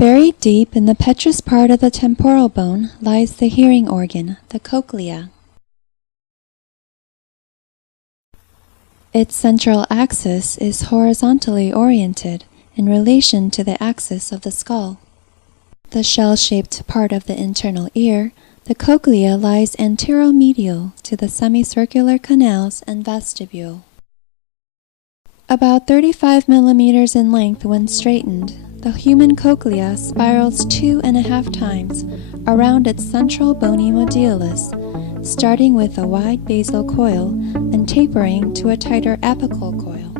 Buried deep in the petrous part of the temporal bone lies the hearing organ, the cochlea. Its central axis is horizontally oriented in relation to the axis of the skull. The shell-shaped part of the internal ear, the cochlea, lies anteromedial to the semicircular canals and vestibule. About 35 millimeters in length when straightened, the human cochlea spirals 2.5 times around its central bony modulus, starting with a wide basal coil and tapering to a tighter apical coil.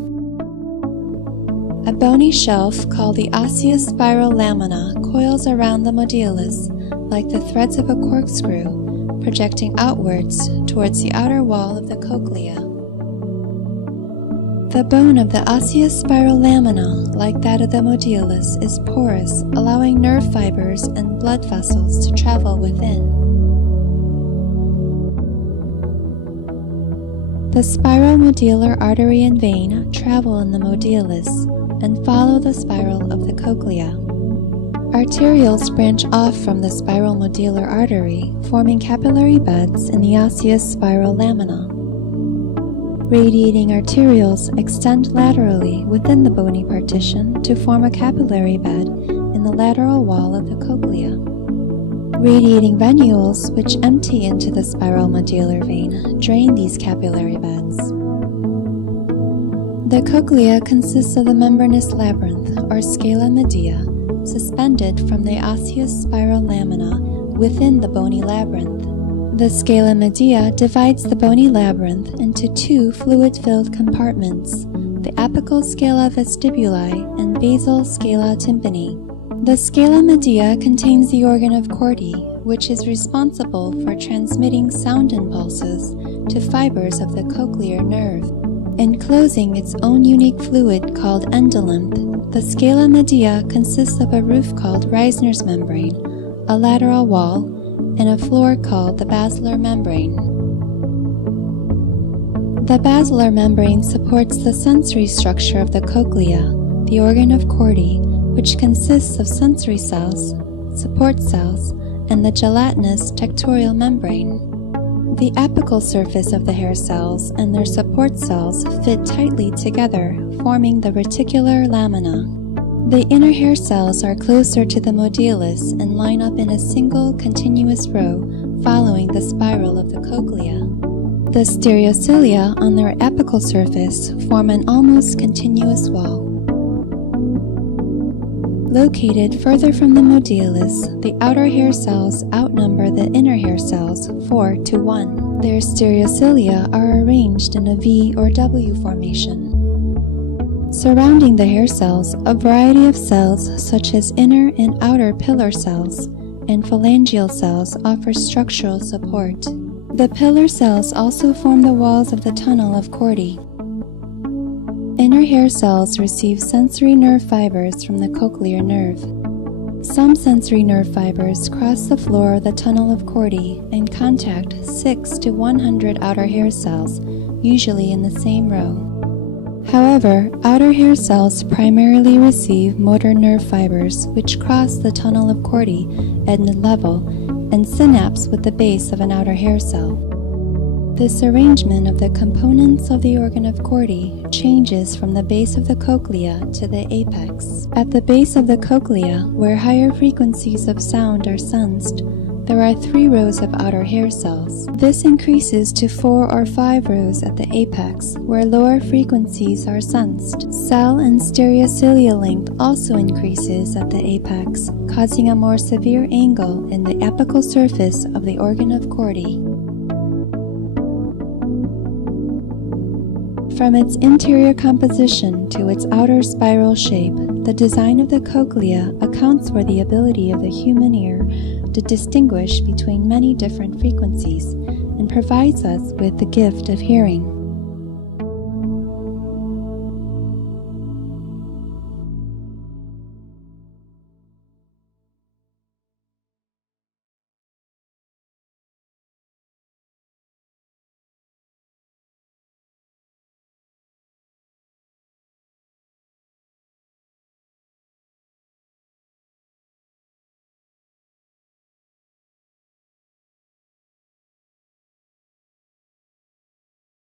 A bony shelf called the osseous spiral lamina coils around the modulus like the threads of a corkscrew, projecting outwards towards the outer wall of the cochlea. The bone of the osseous spiral lamina, like that of the modulus, is porous, allowing nerve fibers and blood vessels to travel within. The spiral modular artery and vein travel in the modulus and follow the spiral of the cochlea. Arterioles branch off from the spiral modular artery, forming capillary beds in the osseous spiral lamina. Radiating arterioles extend laterally within the bony partition to form a capillary bed in the lateral wall of the cochlea. Radiating venules, which empty into the spiral modular vein, drain these capillary beds. The cochlea consists of the membranous labyrinth, or scala media, suspended from the osseous spiral lamina within the bony labyrinth. The scala media divides the bony labyrinth into 2 fluid-filled compartments, the apical scala vestibuli and basal scala tympani. The scala media contains the organ of Corti, which is responsible for transmitting sound impulses to fibers of the cochlear nerve. Enclosing its own unique fluid called endolymph, the scala media consists of a roof called Reisner's membrane, a lateral wall, and a floor called the basilar membrane. The basilar membrane supports the sensory structure of the cochlea, the organ of Corti, which consists of sensory cells, support cells, and the gelatinous tectorial membrane. The apical surface of the hair cells and their support cells fit tightly together, forming the reticular lamina. The inner hair cells are closer to the modulus and line up in a single continuous row following the spiral of the cochlea. The stereocilia on their apical surface form an almost continuous wall. Located further from the modulus, the outer hair cells outnumber the inner hair cells 4 to 1. Their stereocilia are arranged in a V or W formation. Surrounding the hair cells, a variety of cells such as inner and outer pillar cells and phalangeal cells offer structural support. The pillar cells also form the walls of the tunnel of Corti. Inner hair cells receive sensory nerve fibers from the cochlear nerve. Some sensory nerve fibers cross the floor of the tunnel of Corti and contact 6 to 100 outer hair cells, usually in the same row. However, outer hair cells primarily receive motor nerve fibers which cross the tunnel of Corti at mid-level and synapse with the base of an outer hair cell. This arrangement of the components of the organ of Corti changes from the base of the cochlea to the apex. At the base of the cochlea, where higher frequencies of sound are sensed, there are 3 rows of outer hair cells. This increases to 4 or 5 rows at the apex, where lower frequencies are sensed. Cell and stereocilia length also increases at the apex, causing a more severe angle in the apical surface of the organ of Corti. From its interior composition to its outer spiral shape, the design of the cochlea accounts for the ability of the human ear to distinguish between many different frequencies and provides us with the gift of hearing.